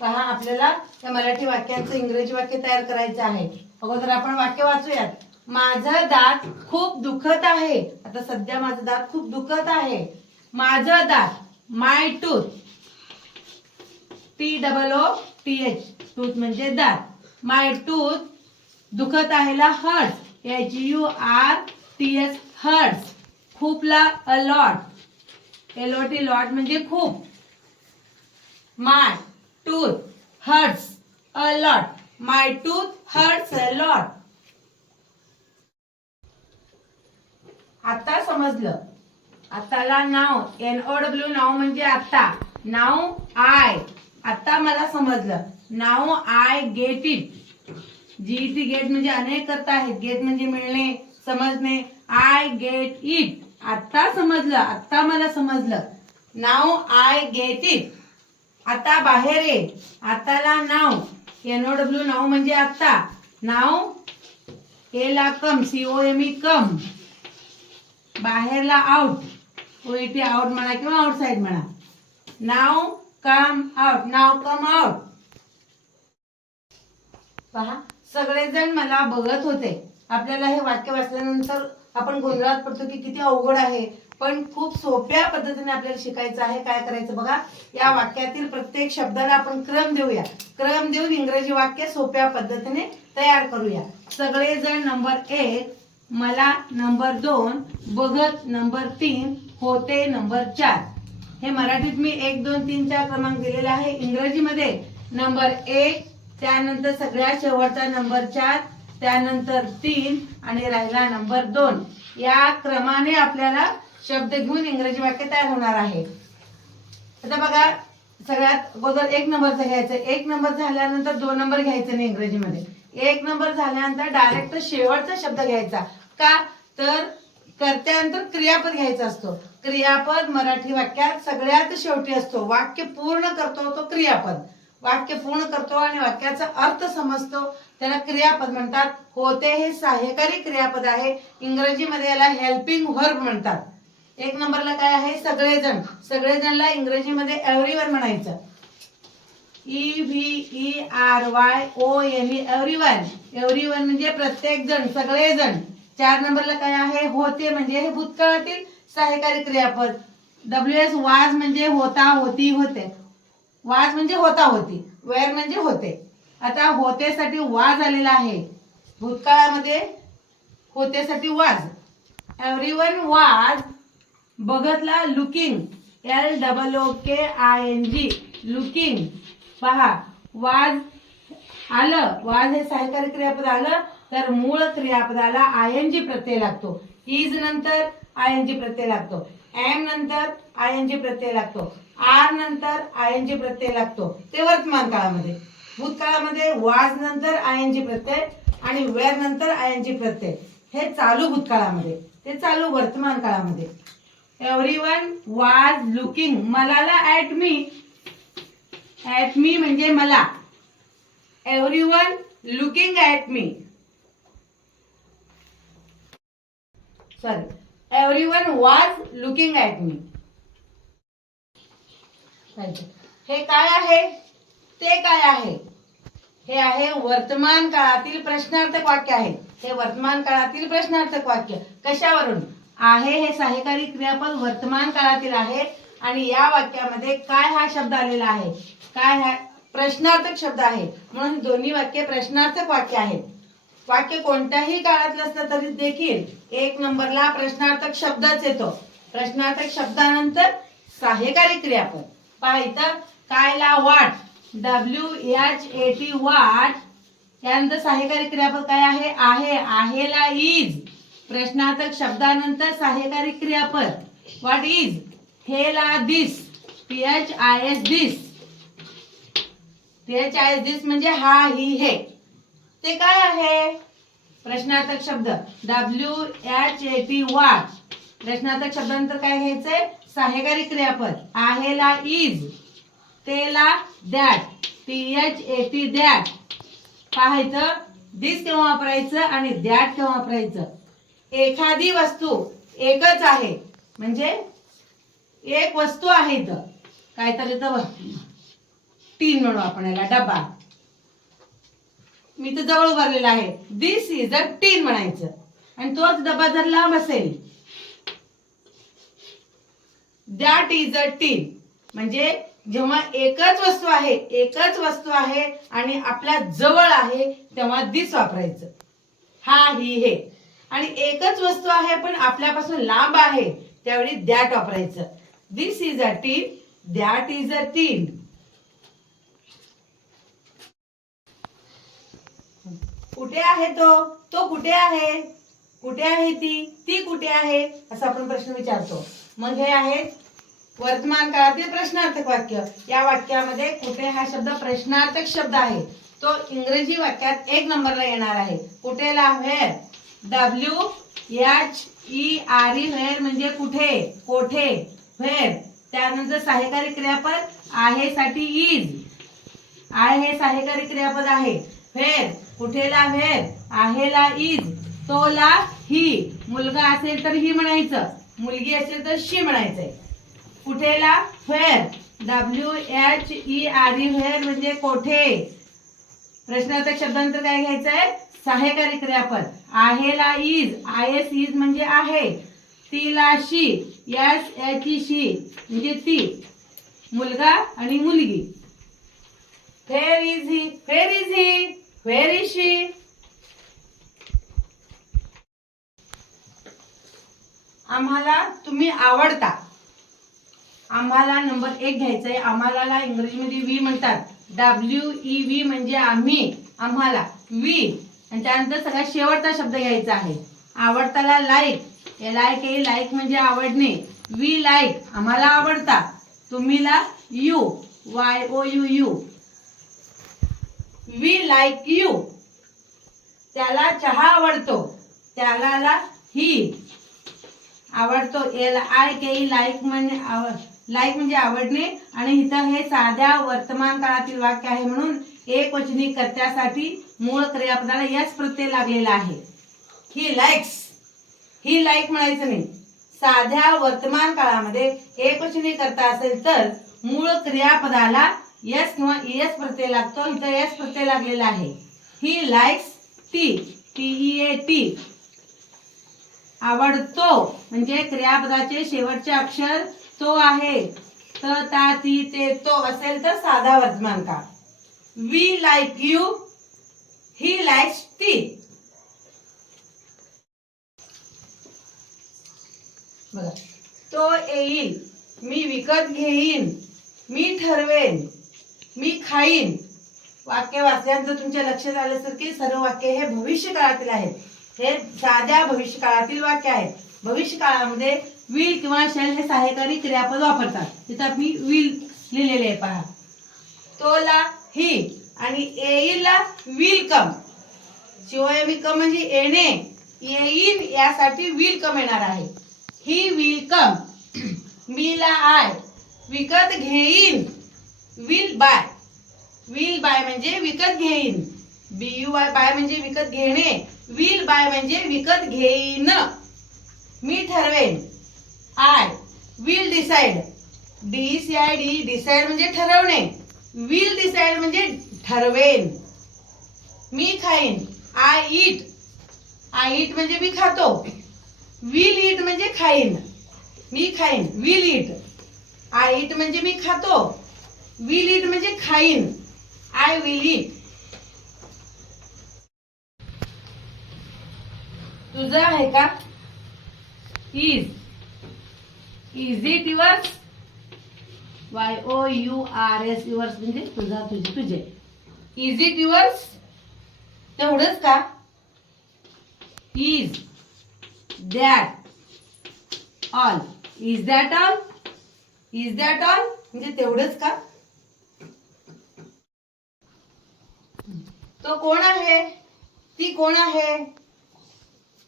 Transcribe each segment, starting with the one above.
पहा आपल्याला त्या मराठी वाक्यांचं इंग्रजी वाक्य तयार करायचं आहे. अगोदर आपण वाक्य वाचूयात. माझं दात खूप दुखत आहे. आता सध्या माझं दात खूप दुखत आहे. माझं दात my tooth T double O T H tooth म्हणजे दात. माय टूथ दुखत आहे ला hurt H U R T S hurt खूपला a lot एलॉटी टी लॉट म्हणजे खूप. My tooth hurts a lot my tooth hurts a lot आता समजलं. आताला now N O W now म्हणजे आता. नाव आय आता मला समजलं. नाव I get it G T get म्हणजे अनेक करता आहेत. गेट म्हणजे मिळणे समजणे. आय गेट इट आता समजलं. आता मला समजलं. नाव आय गेट इट आता बाहेर ये. आताला नाव. एन ओ डब्ल्यू नाव म्हणजे आता नाव? ए ला come. C O M E come. बाहेरला out O T out म्हणा किंवा आउटसाइड म्हणा. नाव कम आउट नाव कम आउट पहा सगळेजण मला बघत होते. आपल्याला हे वाक्य वाचल्यानंतर आपण गोंधळात पडतो की किती अवघड आहे. पण खूप सोप्या पद्धतीने आपल्याला शिकायचं आहे काय करायचं बघा. या वाक्यातील प्रत्येक शब्दाला आपण क्रम देऊया. क्रम देऊन इंग्रजी वाक्य सोप्या पद्धतीने तयार करूया. सगळेजण नंबर एक मला नंबर दोन बघत नंबर तीन होते नंबर चार. हे मराठीत मी एक दोन तीन चार क्रमांक दिलेला आहे. इंग्रजीमध्ये नंबर एक त्यानंतर सगळ्यात शेवटचा नंबर चार त्यानंतर तीन आणि राहिला नंबर दोन. या क्रमाने आपल्याला शब्द घेऊन इंग्रजी वाक्य तयार होणार आहे. आता बघा सगळ्यात अगोदर एक नंबरचं घ्यायचं. एक नंबर झाल्यानंतर दोन नंबर घ्यायचं नाही इंग्रजीमध्ये. एक नंबर झाल्यानंतर डायरेक्ट शेवटचा शब्द घ्यायचा. का? तर कर्त्यानंतर क्रियापद घ्यायचा असतो. क्रियापद मराठी वाक्यात सगळ्यात शेवटी असतो. वाक्य पूर्ण करतो तो क्रियापद. वाक्य पूर्ण करतो आणि वाक्याचा अर्थ समजतो. त्याला क्रियापद म्हणतात. होते हे सहाय्यकारी क्रियापद आहे. इंग्रजीमध्ये याला हेल्पिंग व्हर्ब म्हणतात. एक नंबरला काय आहे? सगळेजण. सगळेजणला इंग्रजीमध्ये एव्हरीवन म्हणायचं. E V E R Y O N E everyone everyone म्हणजे प्रत्येक जण सगळेजण. चार नंबरला काय आहे? होते म्हणजे हे भूतकाळातील सहकारी क्रियापद. डब्ल्यू एस वाज म्हणजे होता होती होते. वाज म्हणजे होता होती. वेअर म्हणजे होते. आता होतेसाठी वाज आलेला आहे. भूतकाळामध्ये होतेसाठी was. Everyone was बघतला looking L double O K I N G looking पहा वाज आलं. वाज हे सहकारी क्रियापद आलं तर मूळ क्रियापदाला आय एन जी प्रत्यय लागतो. इज नंतर आय एन जी प्रत्यय लागतो. एम नंतर आय एन जी प्रत्यय लागतो. आर नंतर आय एन जी प्रत्यय लागतो. ते वर्तमान काळामध्ये. भूतकाळामध्ये वाज नंतर आय एन जी प्रत्यय आणि वेळ नंतर आय एन जी प्रत्यय. हे चालू भूतकाळामध्ये. ते चालू वर्तमान काळामध्ये. एव्हरीवन वाज लुकिंग मलाला ऍट मी ऍट मी म्हणजे मला. Everyone looking at me sorry everyone was looking at me हे काय आहे? ते काय आहे? हे आहे वर्तमान काळातील प्रश्नार्थक वाक्य आहे. हे वर्तमान काळातील प्रश्नार्थक वाक्य. कशावरून? आहे हे सहाय्यकारी क्रियापद वर्तमान काळातील आहे. आणि या वाक्यामध्ये काय हा शब्द आलेला आहे? काय हा प्रश्नार्थक शब्द आहे? म्हणून दोन्ही वाक्य प्रश्नार्थक वाक्य आहेत. वाक्य कोणत्याही काळातलं असलं तरी देखील एक नंबरला प्रश्नार्थक शब्दच येतो. प्रश्नार्थक शब्दानंतर सहाय्यकारी क्रियापद पहा इथं कायला वाट? W H A T what. यानंतर सहाय्यकारी क्रियापद काय आहे? आहे आहेला इज प्रश्नार्थक शब्दानंतर सहाय्यकारी क्रियापद. व्हॉट इज हेला this P H I S this P H I S this म्हणजे हा ही हे. ते काय आहे? प्रश्नार्थक शब्द. W H A P Y प्रश्नार्थक शब्दानंतर काय घ्यायचंय? सहाय्यकारी क्रियापद. आहेला इज तेला that P H A P that पाहायचं. दिस केव्हा वापरायचं? आणि दॅट केव्हा वापरायचं? एखादी वस्तू एकच आहे. म्हणजे एक वस्तू आहे इथं. काहीतरी इथं टीन म्हणू आपण याला डबा मी तर जवळ उभारलेला आहे. दिस इज अ टीन म्हणायचं. आणि तोच डबा जर लांब असेल दॅट इज अ टीन म्हणजे जेव्हा एकच वस्तू आहे एकच वस्तू आहे आणि आपल्या जवळ आहे तेव्हा दिस वापरायचं. हा ही हे. आणि एकच वस्तू आहे पण आपल्यापासून लांब आहे त्यावेळी दॅट वापरायचं. This is a tin that is a tin कुठे आहे तो? तो कुठे आहे? कुठे आहे ती? ती कुठे आहे? असा आपण प्रश्न विचारतो. मग हे आहेत वर्तमान काळातील प्रश्नार्थक वाक्य. या वाक्यामध्ये कुठे हा शब्द प्रश्नार्थक शब्द आहे? तो इंग्रजी वाक्यात एक नंबरला येणार आहे. कुठेला where W H E R E where म्हणजे कुठे कोठे व्हेर त्यानंतर सहाय्यकारी क्रियापद आहे साठी इज आहे हे सहाय्यकारी क्रियापद आहे. व्हेर कुठेला व्हेर आहेला इज तोला ही मुलगा असेल तर ही म्हणायचं. मुलगी असेल तर शी म्हणायचंय. कुठेला? Where W H E R E where म्हणजे कोठे? प्रश्नार्थक शब्दांतर काय घ्यायचंय? सहाय्यकारी क्रियापद. आहेला इज आय एस इज म्हणजे आहे. तिला शी एस एच शी म्हणजे ती. मुलगा आणि मुलगी. Where is he where is he where is शी आम्हाला तुम्ही आवडता. आम्हाला नंबर एक घ्यायचा आहे. आम्हाला इंग्रजीमध्ये वी म्हणतात. डब्ल्यू ई व्ही म्हणजे आम्ही. आम्हाला वी. आणि त्यानंतर सगळ्यात शेवटचा शब्द घ्यायचा आहे. आवडताला like L I K like म्हणजे आवडणे. वी लाईक आम्हाला आवडता. तुम्हीला you Y O U you we like you त्याला चहा आवडतो. त्याला ला ही आवडतो एल आय के लाईक म्हणजे लाईक म्हणजे आवडणे. आणि इथं हे साध्या वर्तमान काळातील वाक्य आहे म्हणून एक वचनी कर्त्यासाठी मूळ क्रियापदाला याच प्रत्यय लागलेला आहे. ही लाईक्स ही लाईक म्हणायचं नाही. साध्या वर्तमान काळामध्ये एकवचनी करता असेल तर मूळ क्रियापदाला यस किंवा एस प्रत्यय लागतो इथं यस प्रत्यय लागलेला आहे. He likes tea T E A T आवडतो. म्हणजे क्रियापदाचे शेवटचे अक्षर तो आहे. त ता ती ते तो असेल तर साधा वर्तमान काळ. We like you he likes tea. बघा. तो येईल मी विकत घेईन मी ठरवेन मी खाईन. वाक्य वाचल्यानंतर तुमच्या लक्षात आलं असेल की सर्व वाक्य हे भविष्य काळातील आहेत. हे साध्या भविष्य काळातील वाक्य आहे भविष्य काळामध्ये विल किंवा शेल हे सहाय्यकारी क्रियापद वापरतात. तिथं मी विल लिहिलेले आहे पहा. तोला ही आणि येईलला विल कम शिवाय मी कम म्हणजे येणे येईन यासाठी विल कम येणार आहे. ही विल कम मीला आय विकत घेईन. विल बाय विल बाय म्हणजे विकत घेईन. बी यू वाय बाय म्हणजे विकत घेणे. विल बाय म्हणजे विकत घेईन. मी ठरवेन. I will decide D C I D decide म्हणजे ठरवणे. विल डिसाइड म्हणजे ठरवेन. मी खाईन. आय इट आय इट म्हणजे मी खातो. विल इट म्हणजे खाईन. मी खाईन. विल इट आय इट म्हणजे मी खातो. विल इट म्हणजे खाईन. आय विल इट तुझं आहे का? Is is it yours Y O U R S yours म्हणजे तुझा तुझे तुझे. इज इट युअर्स तेवढंच का? Is that all is that all is that all म्हणजे तेवढंच का? तो कोण आहे? ती कोण आहे?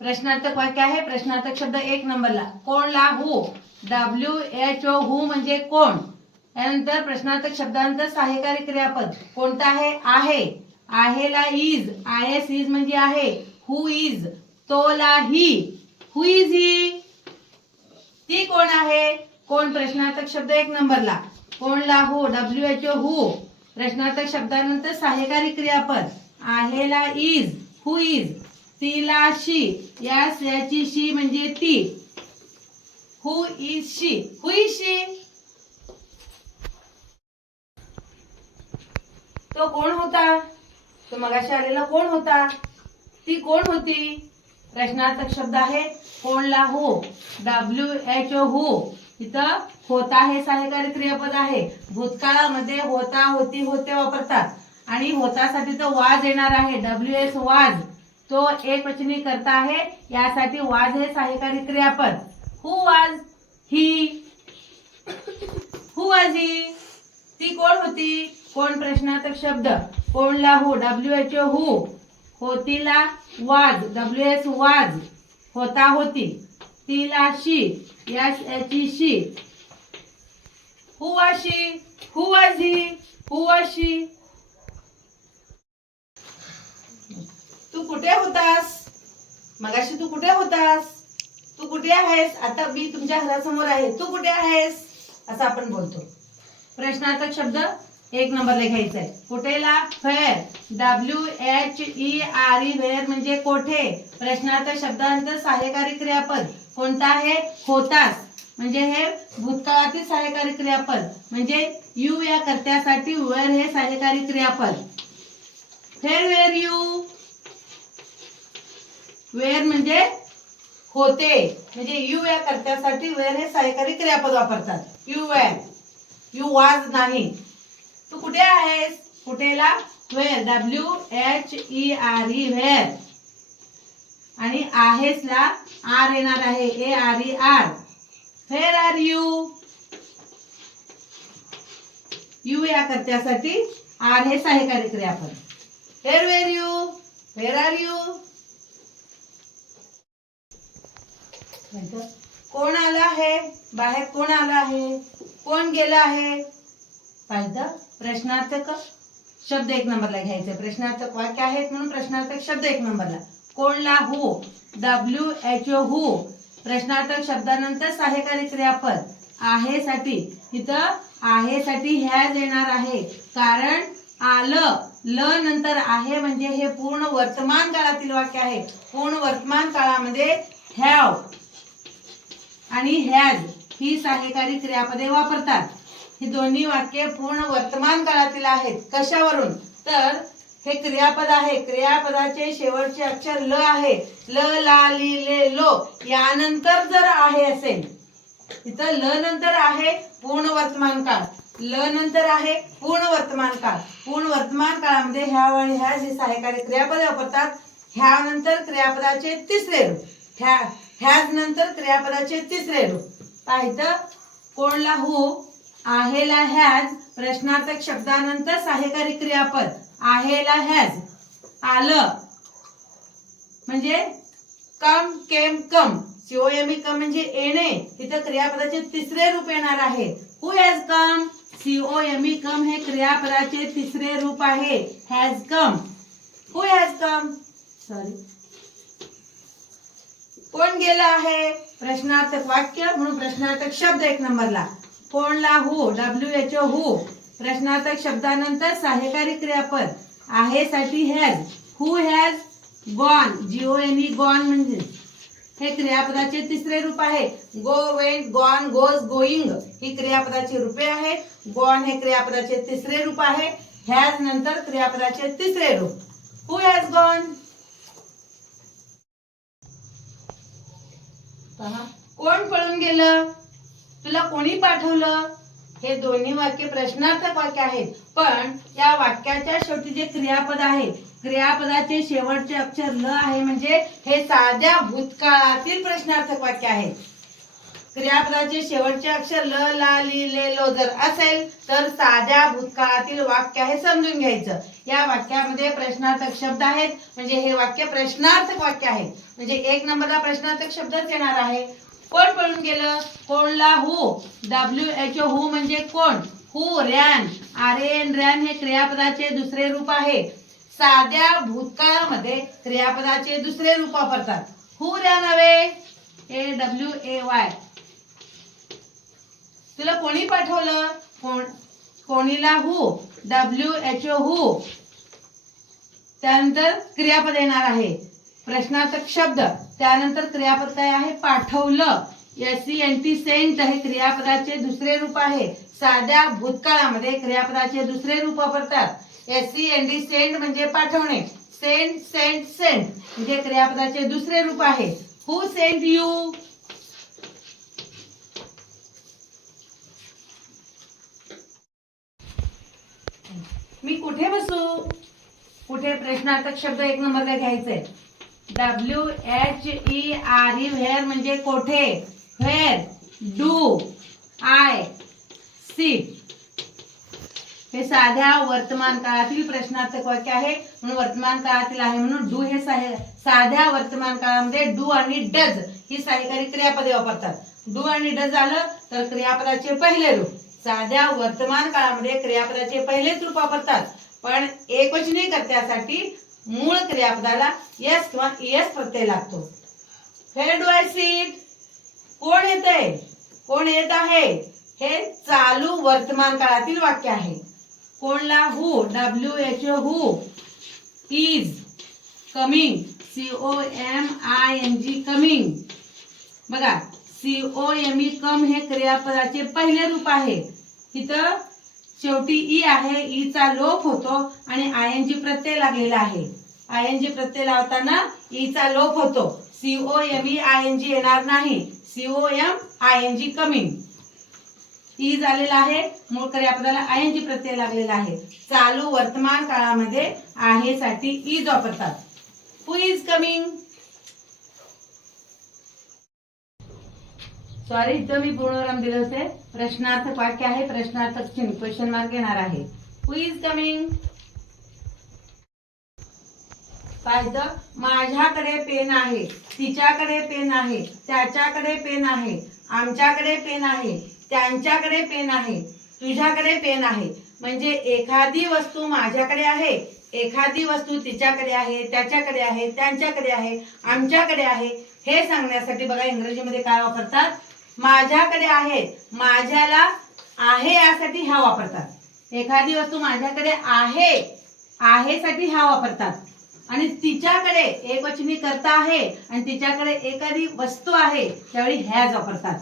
प्रश्नार्थक वाक्य आहे. प्रश्नार्थक शब्द एक नंबरला. कोणला? Who W H O who म्हणजे कोण? त्यानंतर प्रश्नार्थक शब्दांतर सहाय्यकारी क्रियापद. कोणतं आहे? आहे. आहेला इज आय एस इज म्हणजे आहे. हु इज तोला ही. हु इज ही ती कोण आहे? कोण? प्रश्नार्थक शब्द एक नंबरला. कोणला? हु डब्ल्यू एच ओ हु प्रश्नार्थक शब्दानंतर सहाय्यकारी क्रियापद. आहेला इज हु इज तिला शी यास याची शी म्हणजे ती. हु इज शी हु इज शी तो कोण होता? तो मगाशी आलेला कोण होता? ती कोण होती? प्रश्नार्थक शब्द आहे कोणला हो? डब्ल्यू एच ओ हो. इथं होता हे सहाय्यकारी क्रियापद आहे. भूतकाळामध्ये होता होती होते वापरतात. आणि होतासाठी तो वाज येणार आहे. डब्ल्यू एस वाज. तो एक वचनी करता आहे. यासाठी वाज हे सहाय्यकारी क्रियापद. हु was he who was he ती कोण होती? कोण प्रश्नार्थक शब्द? कोणला हो? डब्ल्यू एच ओ हु. होतीला वाज. डब्ल्यू एस वाज. होता होती. तिला शी. यास याची शी. हु वाशी हु वाज ही हु वाशी तू कुठे होतास? मगाशी तू कुठे होतास? तू कुठे आहेस? आता मी तुमच्या घरासमोर आहे. तू कुठे आहेस? असं आपण बोलतो. प्रश्नार्थक शब्द एक नंबरला घ्यायचा आहे कुठेला? फेर. W H E R E where म्हणजे कोठे? प्रश्नार्थक शब्दानंतर सहाय्यकारी क्रियापद. कोणता आहे? होतास. म्हणजे हे भूतकाळातील सहाय्यकारी क्रियापद. म्हणजे यू या कर्त्यासाठी वेअर हे सहाय्यकारी क्रियापद. फेर वेअर यू. वेअर म्हणजे होते. म्हणजे यू या कर्त्यासाठी वेअर हे सहाय्यकारी क्रियापद वापरतात. यू वेअर यू वाज नाही तू कुठे आहेस? कुठेला? Where W H E R E where आणि आहेसला आर येणार आहे. A R E are where are you you या कर्त्यासाठी आर हे सहाय्यकारी आपण? Where where you where are you कोण आलं आहे? बाहेर कोण आलं आहे? कोण गेलं आहे? पाहिजे प्रश्नार्थक शब्द एक नंबरला घ्यायचे. प्रश्नार्थक वाक्य आहेत म्हणून प्रश्नार्थक शब्द एक नंबरला. कोणला हु? डब्ल्यू एच ओ हु. प्रश्नार्थक शब्दानंतर सहाय्यकारी क्रियापद आहे साठी इथं आहे साठी ह्याच येणार आहे. कारण आलं ल नंतर आहे म्हणजे हे पूर्ण वर्तमान काळातील वाक्य आहे. पूर्ण वर्तमान काळामध्ये हॅव आणि हॅज ही सहकारी क्रियापदे वापरतात. ही दोन्ही वाक्ये पूर्ण वर्तमान काळातील आहेत. कशावरून? तर हे क्रियापद आहे. क्रियापदाचे शेवटचे अक्षर ल आहे. ल ला ली ले लो यानंतर जर आहे असेल इथं ल नंतर आहे पूर्ण वर्तमान काळ. ल नंतर आहे पूर्ण वर्तमान काळ. पूर्ण वर्तमान काळामध्ये ह्या आणि ह्या जे सहाय्यकारी क्रियापदे वापरतात ह्या नंतर क्रियापदाचे तिसरे रूप. ह्या ह्याच नंतर क्रियापदाचे तिसरे रूप. पाहितं कोणला हो आहेला हॅज प्रश्नार्थक शब्दानंतर सहाय्यकारी क्रियापद आहेला हॅज आलं. म्हणजे कम केम कम सीओएम कम म्हणजे येणे इथं क्रियापदाचे तिसरे रूप येणार आहे. हु हॅज कम सीओएम कम हे क्रियापदाचे तिसरे रूप आहे. Has come who has come sorry कोण गेला आहे? प्रश्नार्थक वाक्य म्हणून प्रश्नार्थक शब्द एक नंबरला. कोणला हु डब्ल्यू एच ओ हु. प्रश्नार्थक शब्दानंतर सहाय्यकारी क्रियापद. आहे साठी has who has gone G O N E gone म्हणजे? हे क्रियापदाचे तिसरे रूप आहे. Go went gone goes going ही क्रियापदाची रूपे आहे गॉन हे क्रियापदाचे तिसरे रूप आहे. हॅज नंतर क्रियापदाचे तिसरे रूप. हु हॅज गॉन पहा. कोण पळून गेलं? तुला कोणी पाठवलं? हे दोन्ही वाक्य प्रश्नार्थक वाक्य आहेत. पण या वाक्याच्या शेवटी जे क्रियापद आहे क्रियापदाचे शेवटचे अक्षर ल आहे म्हणजे हे साध्या भूतकाळातील प्रश्नार्थक वाक्य आहे. क्रियापदाचे शेवटचे अक्षर ल ला ली ले लो जर असेल तर साध्या भूतकाळातील वाक्य हे समजून घ्यायचं. या वाक्यामध्ये प्रश्नार्थक शब्द आहेत. म्हणजे हे वाक्य प्रश्नार्थक वाक्य आहे. म्हणजे एक नंबरला प्रश्नार्थक शब्दच येणार आहे. कोण पळून गेलं? कोणला who W H O who म्हणजे कोण? Who ran R N ran हे क्रियापदाचे दुसरे रूप आहे. साध्या भूतकाळामध्ये क्रियापदाचे दुसरे रूप वापरतात. Who ran away A W A Y तुला कोणी पाठवलं? कोण कोणीला हु डब्ल्यू एच ओ हु त्यानंतर क्रियापद येणार आहे. प्रश्नार्थक शब्द. त्यानंतर क्रियापद काय आहे पाठवलं. S C N T sent हे क्रियापदाचे दुसरे रूप आहे. साध्या भूतकाळामध्ये क्रियापदाचे दुसरे रूप वापरतात. S C N T sent म्हणजे पाठवणे. सेंट सेंट सेंट म्हणजे क्रियापदाचे दुसरे रूप आहे. हु सेंट यू मी कुठे बसू? कुठे प्रश्नार्थक शब्द एक नंबरला घ्यायचे W H E R U here म्हणजे कोठे? हेअर डू आय सी हे साध्या वर्तमान काळातील प्रश्नार्थक वाक्य आहे. म्हणून वर्तमान काळातील आहे म्हणून डू हे साहे- साध्या वर्तमान काळामध्ये डू आणि डज ही सहाय्यकारी क्रियापदे वापरतात. डू आणि डज आलं तर क्रियापदाचे पहिले रूप. साध्या वर्तमान काळामध्ये क्रियापदाचे पहिलेच रूप वापरतात. पण एकवचनी कर्त्यासाठी मूळ क्रियापदाला यस किंवा एस प्रत्यय लागतो. फेड डू सीट कोण येत कोण येत आहे? हे चालू वर्तमान काळातील वाक्य आहे. कोणला who W H O who is coming C O M I N G coming बघा C O M E come हे क्रियापदाचे पहिले रूप आहे. इथं शेवटी ई आहे e ईचा लोप होतो आणि आय एन जी प्रत्यय लागलेला आहे. आय एन जी प्रत्यय लावताना ईचा चा लोप होतो. C O M E I N G येणार नाही. C O M I N G coming E झालेला आहे. मूळ आपल्याला आय एन जी प्रत्यय लागलेला आहे. चालू वर्तमान काळामध्ये आहे साठी इज वापरतात. हु इज कमिंग सॉरी इथं मी पूर्णविराम दिलं असेल प्रश्नार्थक वाक्य आहे प्रश्नार्थक चिन्ह क्वेश्चन मार्क येणार आहे. हु इज कमिंग काय तर माझ्याकडे पेन आहे तिच्याकडे पेन आहे त्याच्याकडे पेन आहे आमच्याकडे पेन आहे त्यांच्याकडे पेन आहे तुझ्याकडे पेन आहे. म्हणजे एखादी वस्तू माझ्याकडे आहे एखादी वस्तू तिच्याकडे आहे त्याच्याकडे आहे त्यांच्याकडे आहे आमच्याकडे आहे. हे सांगण्यासाठी बघा इंग्रजीमध्ये काय वापरतात? माझ्याकडे आहे माझ्याला आहे यासाठी ह्या वापरतात. एखादी वस्तू माझ्याकडे आहे आहेसाठी ह्या वापरतात. आणि तिच्याकडे एकवचनी करता आहे आणि तिच्याकडे एखादी वस्तू आहे त्यावेळी ह्याच वापरतात.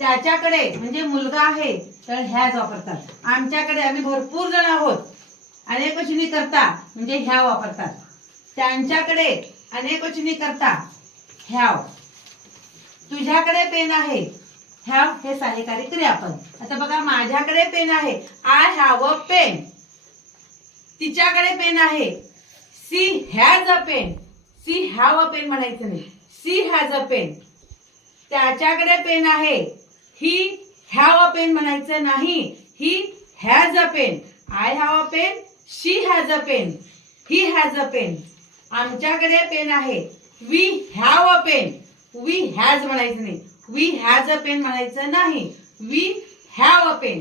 त्याच्याकडे म्हणजे मुलगा आहे तर ह्याच वापरतात. आमच्याकडे आम्ही भरपूर जण आहोत अनेकवचनी करता म्हणजे ह्या वापरतात. त्यांच्याकडे अनेकवचनी करता ह्याव तुझ्याकडे पेन आहे. हॅव हे सहाय्यकारी क्रियापद. आता बघा माझ्याकडे पेन आहे. आय हॅव अ पेन तिच्याकडे पेन आहे. She has a pen she have a pen म्हणायचं नाही. सी हॅज अ पेन त्याच्याकडे पेन आहे. ही हॅव अ पेन म्हणायचं नाही. He has a pen I have a pen she has a pen he has a pen आमच्याकडे pen आहे. We have a pen we has म्हणायचं नाही. We has a pen म्हणायचं नाही. We have a pen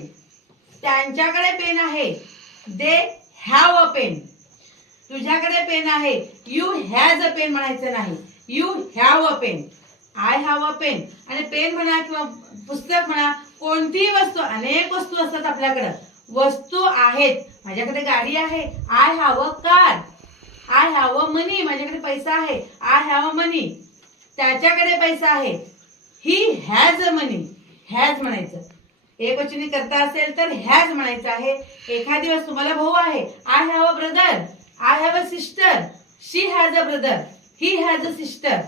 त्यांच्याकडे pen आहे. They have a pen तुझ्याकडे pen आहे. यू हॅज अ पेन म्हणायचं नाही. You have a pen I have a pen आणि पेन म्हणा किंवा पुस्तक म्हणा कोणतीही वस्तू अनेक वस्तू असतात आपल्याकडं. वस्तू आहेत. माझ्याकडे गाडी आहे. I have a car I have a money माझ्याकडे पैसा आहे. आय हॅव अ मनी त्याच्याकडे पैसा आहे. ही हॅज अ मनी हॅज म्हणायचं. एक वचनी करता असेल तर हॅज म्हणायचं आहे. एखादी दिवस तुम्हाला भाऊ आहे. I have a brother I have a sister she has a brother he has a sister